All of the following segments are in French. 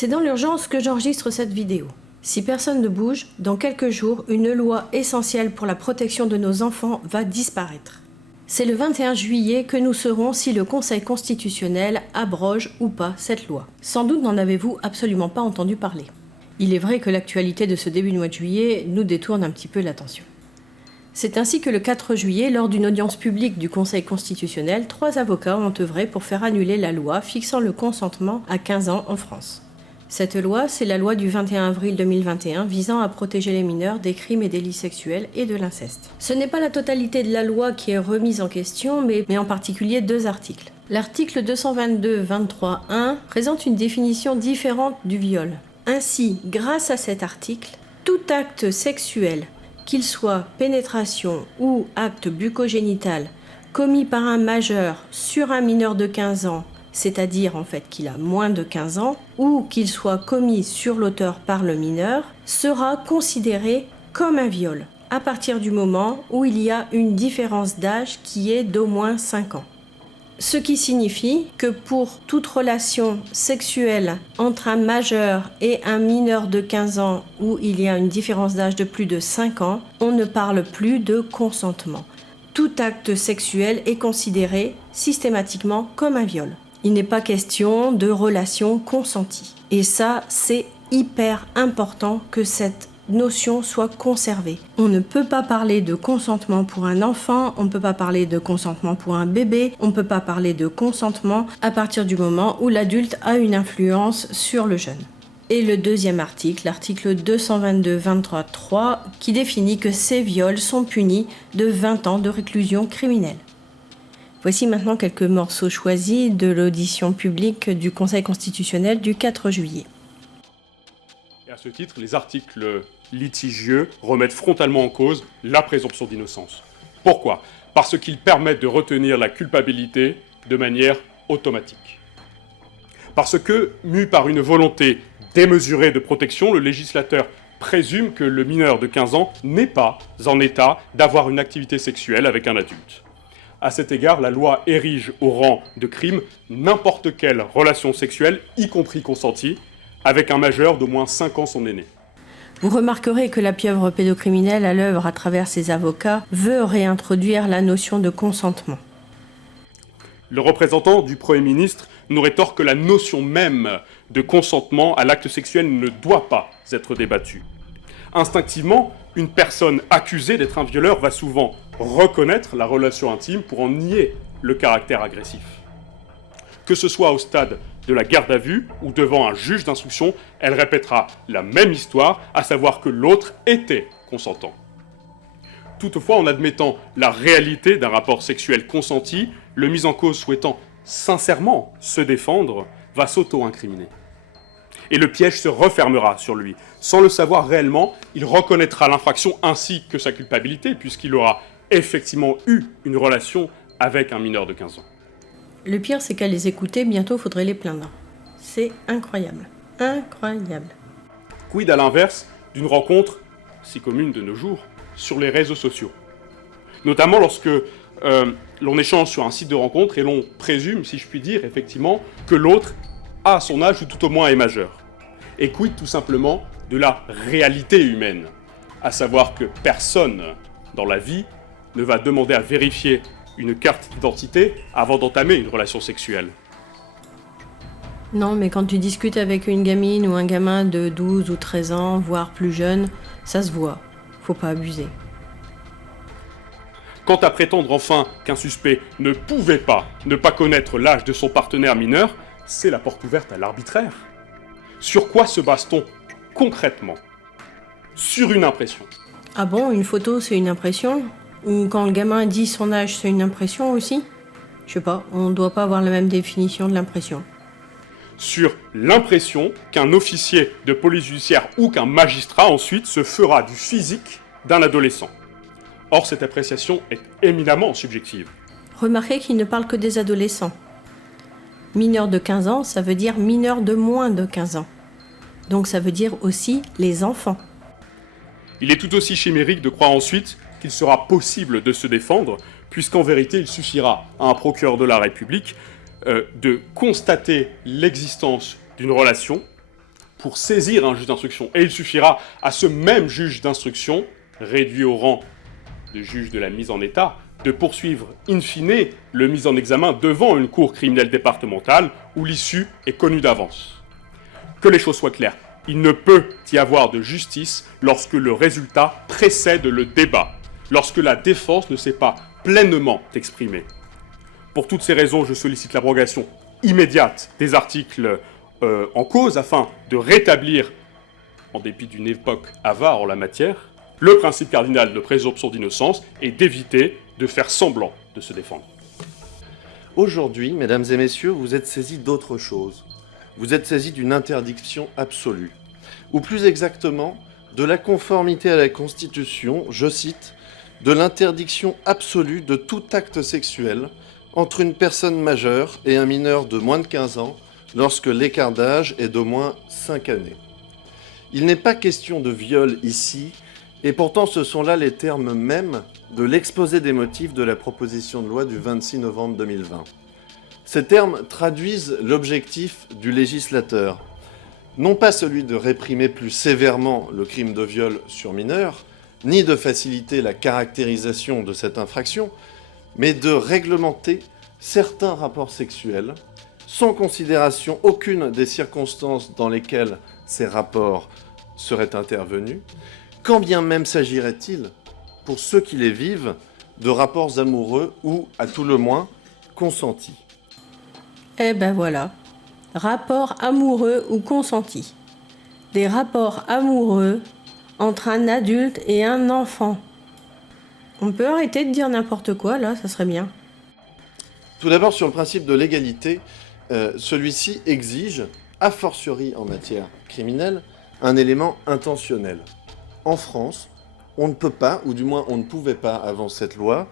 C'est dans l'urgence que j'enregistre cette vidéo. Si personne ne bouge, dans quelques jours, une loi essentielle pour la protection de nos enfants va disparaître. C'est le 21 juillet que nous saurons si le Conseil constitutionnel abroge ou pas cette loi. Sans doute n'en avez-vous absolument pas entendu parler. Il est vrai que l'actualité de ce début de mois de juillet nous détourne un petit peu l'attention. C'est ainsi que le 4 juillet, lors d'une audience publique du Conseil constitutionnel, 3 avocats ont œuvré pour faire annuler la loi fixant le consentement à 15 ans en France. Cette loi, c'est la loi du 21 avril 2021 visant à protéger les mineurs des crimes et délits sexuels et de l'inceste. Ce n'est pas la totalité de la loi qui est remise en question, mais en particulier 2 articles. L'article 222-23-1 présente une définition différente du viol. Ainsi, grâce à cet article, tout acte sexuel, qu'il soit pénétration ou acte bucco-génital, commis par un majeur sur un mineur de 15 ans, c'est-à-dire en fait qu'il a moins de 15 ans, ou qu'il soit commis sur l'auteur par le mineur, sera considéré comme un viol, à partir du moment où il y a une différence d'âge qui est d'au moins 5 ans. Ce qui signifie que pour toute relation sexuelle entre un majeur et un mineur de 15 ans où il y a une différence d'âge de plus de 5 ans, on ne parle plus de consentement. Tout acte sexuel est considéré systématiquement comme un viol. Il n'est pas question de relation consentie. Et ça, c'est hyper important que cette notion soit conservée. On ne peut pas parler de consentement pour un enfant, on ne peut pas parler de consentement pour un bébé, on ne peut pas parler de consentement à partir du moment où l'adulte a une influence sur le jeune. Et le deuxième article, l'article 222-23-3, qui définit que ces viols sont punis de 20 ans de réclusion criminelle. Voici maintenant quelques morceaux choisis de l'audition publique du Conseil constitutionnel du 4 juillet. Et à ce titre, les articles litigieux remettent frontalement en cause la présomption d'innocence. Pourquoi ? Parce qu'ils permettent de retenir la culpabilité de manière automatique. Parce que, mu par une volonté démesurée de protection, le législateur présume que le mineur de 15 ans n'est pas en état d'avoir une activité sexuelle avec un adulte. À cet égard, la loi érige au rang de crime n'importe quelle relation sexuelle, y compris consentie, avec un majeur d'au moins 5 ans son aîné. Vous remarquerez que la pieuvre pédocriminelle à l'œuvre à travers ses avocats veut réintroduire la notion de consentement. Le représentant du Premier ministre nous rétorque que la notion même de consentement à l'acte sexuel ne doit pas être débattue. Instinctivement, une personne accusée d'être un violeur va souvent reconnaître la relation intime pour en nier le caractère agressif. Que ce soit au stade de la garde à vue ou devant un juge d'instruction, elle répétera la même histoire, à savoir que l'autre était consentant. Toutefois, en admettant la réalité d'un rapport sexuel consenti, le mis en cause souhaitant sincèrement se défendre va s'auto-incriminer. Et le piège se refermera sur lui. Sans le savoir réellement, il reconnaîtra l'infraction ainsi que sa culpabilité, puisqu'il aura effectivement eu une relation avec un mineur de 15 ans. Le pire, c'est qu'à les écouter, bientôt faudrait les plaindre. C'est incroyable. Incroyable. Quid à l'inverse d'une rencontre si commune de nos jours sur les réseaux sociaux. Notamment lorsque l'on échange sur un site de rencontre et l'on présume, si je puis dire, effectivement, que l'autre a son âge ou tout au moins est majeur. Et quid tout simplement de la réalité humaine, à savoir que personne dans la vie ne va demander à vérifier une carte d'identité avant d'entamer une relation sexuelle. Non, mais quand tu discutes avec une gamine ou un gamin de 12 ou 13 ans, voire plus jeune, ça se voit. Faut pas abuser. Quant à prétendre enfin qu'un suspect ne pouvait pas ne pas connaître l'âge de son partenaire mineur, c'est la porte ouverte à l'arbitraire. Sur quoi se base-t-on concrètement ? Sur une impression. Ah bon, une photo, c'est une impression ? Ou quand le gamin dit son âge, c'est une impression aussi ? Je sais pas, on doit pas avoir la même définition de l'impression. Sur l'impression qu'un officier de police judiciaire ou qu'un magistrat ensuite se fera du physique d'un adolescent. Or, cette appréciation est éminemment subjective. Remarquez qu'il ne parle que des adolescents. Mineur de 15 ans, ça veut dire mineur de moins de 15 ans. Donc ça veut dire aussi les enfants. Il est tout aussi chimérique de croire ensuite qu'il sera possible de se défendre, puisqu'en vérité, il suffira à un procureur de la République de constater l'existence d'une relation pour saisir un juge d'instruction. Et il suffira à ce même juge d'instruction, réduit au rang de juge de la mise en état, de poursuivre in fine le mis en examen devant une cour criminelle départementale où l'issue est connue d'avance. Que les choses soient claires, il ne peut y avoir de justice lorsque le résultat précède le débat, lorsque la défense ne s'est pas pleinement exprimée. Pour toutes ces raisons, je sollicite l'abrogation immédiate des articles en cause afin de rétablir, en dépit d'une époque avare en la matière, le principe cardinal de présomption d'innocence et d'éviter de faire semblant de se défendre. Aujourd'hui, mesdames et messieurs, vous êtes saisis d'autre chose. Vous êtes saisis d'une interdiction absolue. Ou plus exactement, de la conformité à la Constitution, je cite, de l'interdiction absolue de tout acte sexuel entre une personne majeure et un mineur de moins de 15 ans lorsque l'écart d'âge est d'au moins 5 années. Il n'est pas question de viol ici, et pourtant ce sont là les termes mêmes de l'exposé des motifs de la proposition de loi du 26 novembre 2020. Ces termes traduisent l'objectif du législateur, non pas celui de réprimer plus sévèrement le crime de viol sur mineur, ni de faciliter la caractérisation de cette infraction, mais de réglementer certains rapports sexuels, sans considération aucune des circonstances dans lesquelles ces rapports seraient intervenus, quand bien même s'agirait-il, pour ceux qui les vivent, de rapports amoureux ou, à tout le moins, consentis. Eh ben voilà, rapport amoureux ou consenti. Des rapports amoureux entre un adulte et un enfant. On peut arrêter de dire n'importe quoi, là, ça serait bien. Tout d'abord, sur le principe de l'égalité, celui-ci exige, a fortiori en matière criminelle, un élément intentionnel. En France, on ne peut pas, ou du moins on ne pouvait pas avant cette loi,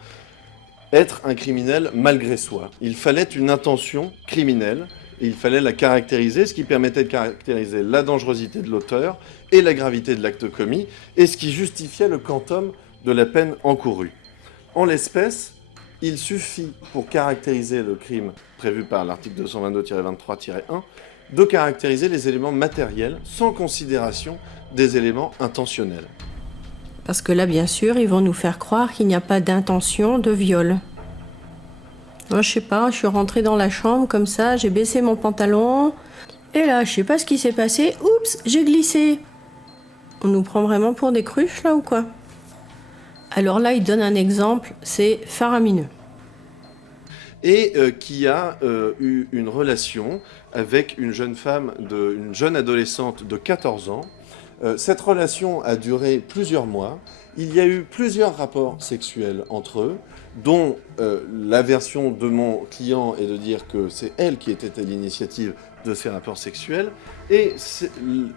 être un criminel malgré soi. Il fallait une intention criminelle, et il fallait la caractériser, ce qui permettait de caractériser la dangerosité de l'auteur et la gravité de l'acte commis, et ce qui justifiait le quantum de la peine encourue. En l'espèce, il suffit, pour caractériser le crime prévu par l'article 222-23-1, de caractériser les éléments matériels sans considération des éléments intentionnels. Parce que là, bien sûr, ils vont nous faire croire qu'il n'y a pas d'intention de viol. Moi, je sais pas, je suis rentrée dans la chambre comme ça, j'ai baissé mon pantalon, et là, je sais pas ce qui s'est passé, oups, j'ai glissé. On nous prend vraiment pour des cruches, là, ou quoi? Alors là, il donne un exemple, c'est faramineux. Et qui a eu une relation avec une jeune femme, une jeune adolescente de 14 ans. Cette relation a duré plusieurs mois. Il y a eu plusieurs rapports sexuels entre eux, dont la version de mon client est de dire que c'est elle qui était à l'initiative de ces rapports sexuels. Et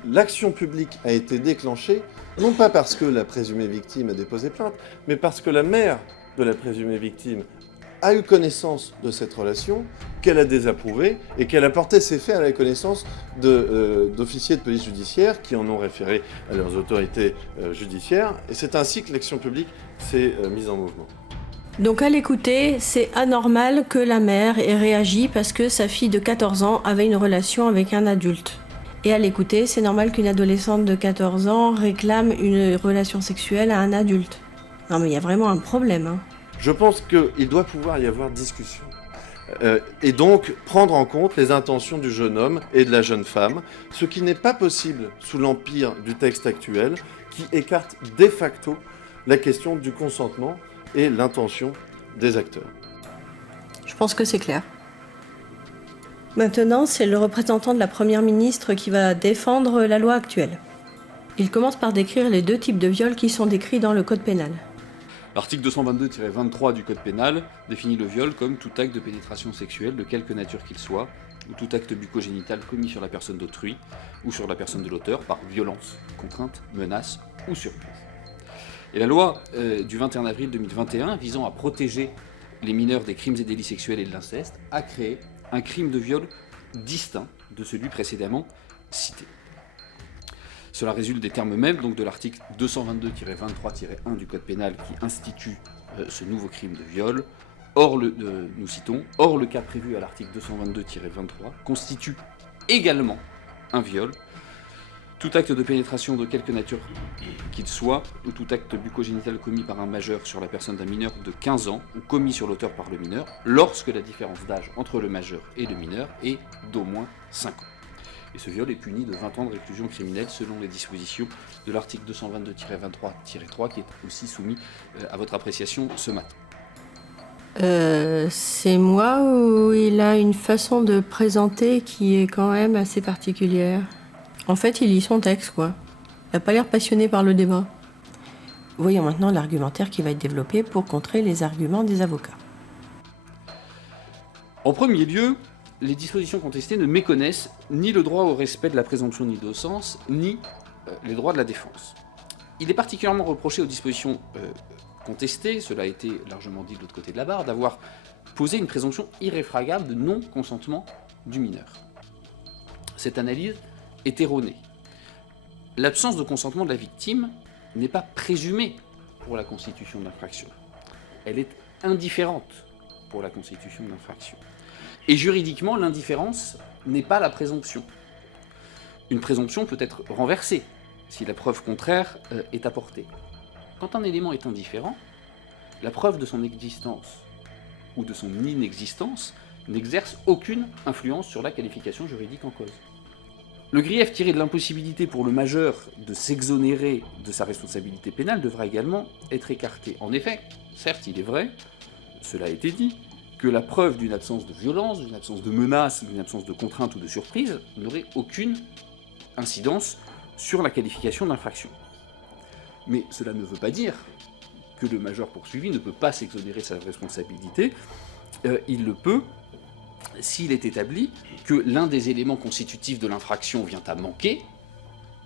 l'action publique a été déclenchée, non pas parce que la présumée victime a déposé plainte, mais parce que la mère de la présumée victime a eu connaissance de cette relation, qu'elle a désapprouvée et qu'elle a porté ces faits à la connaissance d'officiers de police judiciaire qui en ont référé à leurs autorités judiciaires. Et c'est ainsi que l'action publique s'est mise en mouvement. Donc à l'écouter, c'est anormal que la mère ait réagi parce que sa fille de 14 ans avait une relation avec un adulte. Et à l'écouter, c'est normal qu'une adolescente de 14 ans réclame une relation sexuelle à un adulte. Non mais il y a vraiment un problème, hein. Je pense qu'il doit pouvoir y avoir discussion. Et donc prendre en compte les intentions du jeune homme et de la jeune femme, ce qui n'est pas possible sous l'empire du texte actuel, qui écarte de facto la question du consentement et l'intention des acteurs. Je pense que c'est clair. Maintenant, c'est le représentant de la Première ministre qui va défendre la loi actuelle. Il commence par décrire les deux types de viols qui sont décrits dans le Code pénal. L'article 222-23 du Code pénal définit le viol comme tout acte de pénétration sexuelle de quelque nature qu'il soit, ou tout acte bucco-génital commis sur la personne d'autrui ou sur la personne de l'auteur par violence, contrainte, menace ou surprise. Et la loi du 21 avril 2021 visant à protéger les mineurs des crimes et délits sexuels et de l'inceste a créé un crime de viol distinct de celui précédemment cité. Cela résulte des termes mêmes donc de l'article 222-23-1 du Code pénal qui institue ce nouveau crime de viol. Nous citons, or le cas prévu à l'article 222-23 constitue également un viol Tout acte de pénétration de quelque nature qu'il soit, ou tout acte bucco-génital commis par un majeur sur la personne d'un mineur de 15 ans, ou commis sur l'auteur par le mineur, lorsque la différence d'âge entre le majeur et le mineur est d'au moins 5 ans. Et ce viol est puni de 20 ans de réclusion criminelle selon les dispositions de l'article 222-23-3 qui est aussi soumis à votre appréciation ce matin. C'est moi ou il a une façon de présenter qui est quand même assez particulière. En fait, il lit son texte, quoi. Il n'a pas l'air passionné par le débat. Voyons maintenant l'argumentaire qui va être développé pour contrer les arguments des avocats. En premier lieu, les dispositions contestées ne méconnaissent ni le droit au respect de la présomption d'innocence, ni les droits de la défense. Il est particulièrement reproché aux dispositions contestées, cela a été largement dit de l'autre côté de la barre, d'avoir posé une présomption irréfragable de non-consentement du mineur. Cette analyse est erronée. L'absence de consentement de la victime n'est pas présumée pour la constitution de l'infraction. Elle est indifférente pour la constitution de l'infraction. Et juridiquement, l'indifférence n'est pas la présomption. Une présomption peut être renversée si la preuve contraire est apportée. Quand un élément est indifférent, la preuve de son existence ou de son inexistence n'exerce aucune influence sur la qualification juridique en cause. Le grief tiré de l'impossibilité pour le majeur de s'exonérer de sa responsabilité pénale devra également être écarté. En effet, certes, il est vrai, cela a été dit, que la preuve d'une absence de violence, d'une absence de menace, d'une absence de contrainte ou de surprise n'aurait aucune incidence sur la qualification d'infraction. Mais cela ne veut pas dire que le majeur poursuivi ne peut pas s'exonérer de sa responsabilité. Il le peut s'il est établi que l'un des éléments constitutifs de l'infraction vient à manquer,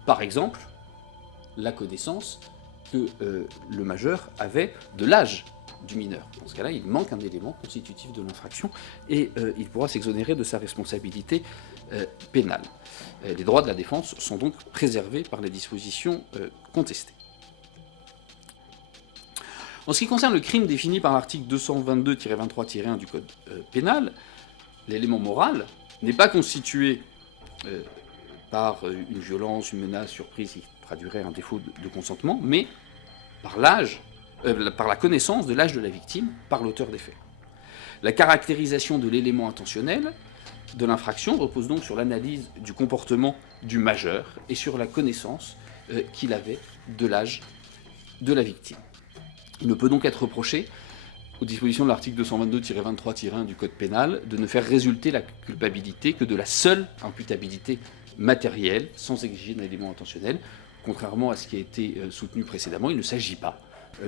par exemple, la connaissance que le majeur avait de l'âge du mineur. Dans ce cas-là, il manque un élément constitutif de l'infraction et il pourra s'exonérer de sa responsabilité pénale. Les droits de la défense sont donc préservés par les dispositions contestées. En ce qui concerne le crime défini par l'article 222-23-1 du Code pénal, l'élément moral n'est pas constitué par une violence, une menace, surprise qui traduirait un défaut de consentement, mais par par la connaissance de l'âge de la victime par l'auteur des faits. La caractérisation de l'élément intentionnel de l'infraction repose donc sur l'analyse du comportement du majeur et sur la connaissance qu'il avait de l'âge de la victime. Il ne peut donc être reproché aux dispositions de l'article 222-23-1 du Code pénal de ne faire résulter la culpabilité que de la seule imputabilité matérielle, sans exiger d'un élément intentionnel. Contrairement à ce qui a été soutenu précédemment, il ne s'agit pas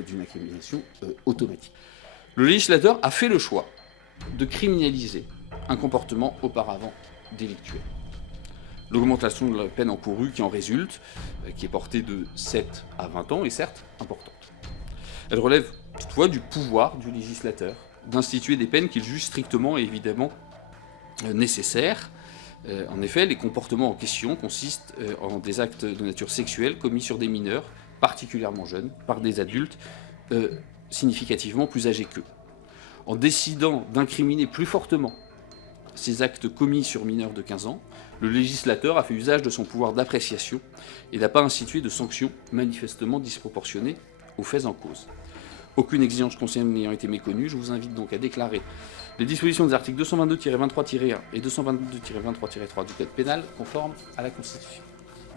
d'une incrimination automatique. Le législateur a fait le choix de criminaliser un comportement auparavant délictuel. L'augmentation de la peine encourue qui en résulte, qui est portée de 7 à 20 ans, est certes importante. Elle relève toutefois du pouvoir du législateur d'instituer des peines qu'il juge strictement et évidemment nécessaires. En effet, les comportements en question consistent en des actes de nature sexuelle commis sur des mineurs, particulièrement jeunes, par des adultes significativement plus âgés qu'eux. En décidant d'incriminer plus fortement ces actes commis sur mineurs de 15 ans, le législateur a fait usage de son pouvoir d'appréciation et n'a pas institué de sanctions manifestement disproportionnées aux faits en cause. Aucune exigence concernée n'ayant été méconnue, je vous invite donc à déclarer les dispositions des articles 222-23-1 et 222-23-3 du Code pénal conformes à la Constitution.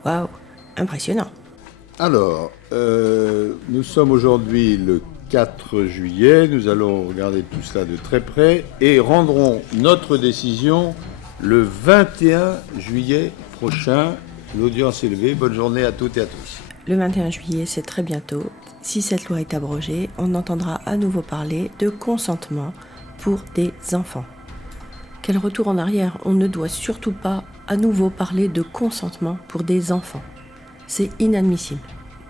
Waouh, impressionnant. Alors, nous sommes aujourd'hui le 4 juillet, nous allons regarder tout cela de très près et rendrons notre décision le 21 juillet prochain. L'audience est levée, bonne journée à toutes et à tous. Le 21 juillet, c'est très bientôt. Si cette loi est abrogée, on entendra à nouveau parler de consentement pour des enfants. Quel retour en arrière, on ne doit surtout pas à nouveau parler de consentement pour des enfants. C'est inadmissible.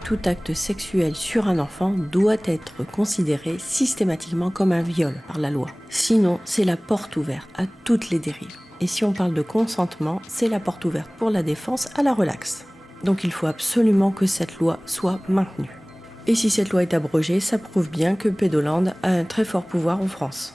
Tout acte sexuel sur un enfant doit être considéré systématiquement comme un viol par la loi. Sinon, c'est la porte ouverte à toutes les dérives. Et si on parle de consentement, c'est la porte ouverte pour la défense à la relaxe. Donc il faut absolument que cette loi soit maintenue. Et si cette loi est abrogée, ça prouve bien que Pédoland a un très fort pouvoir en France.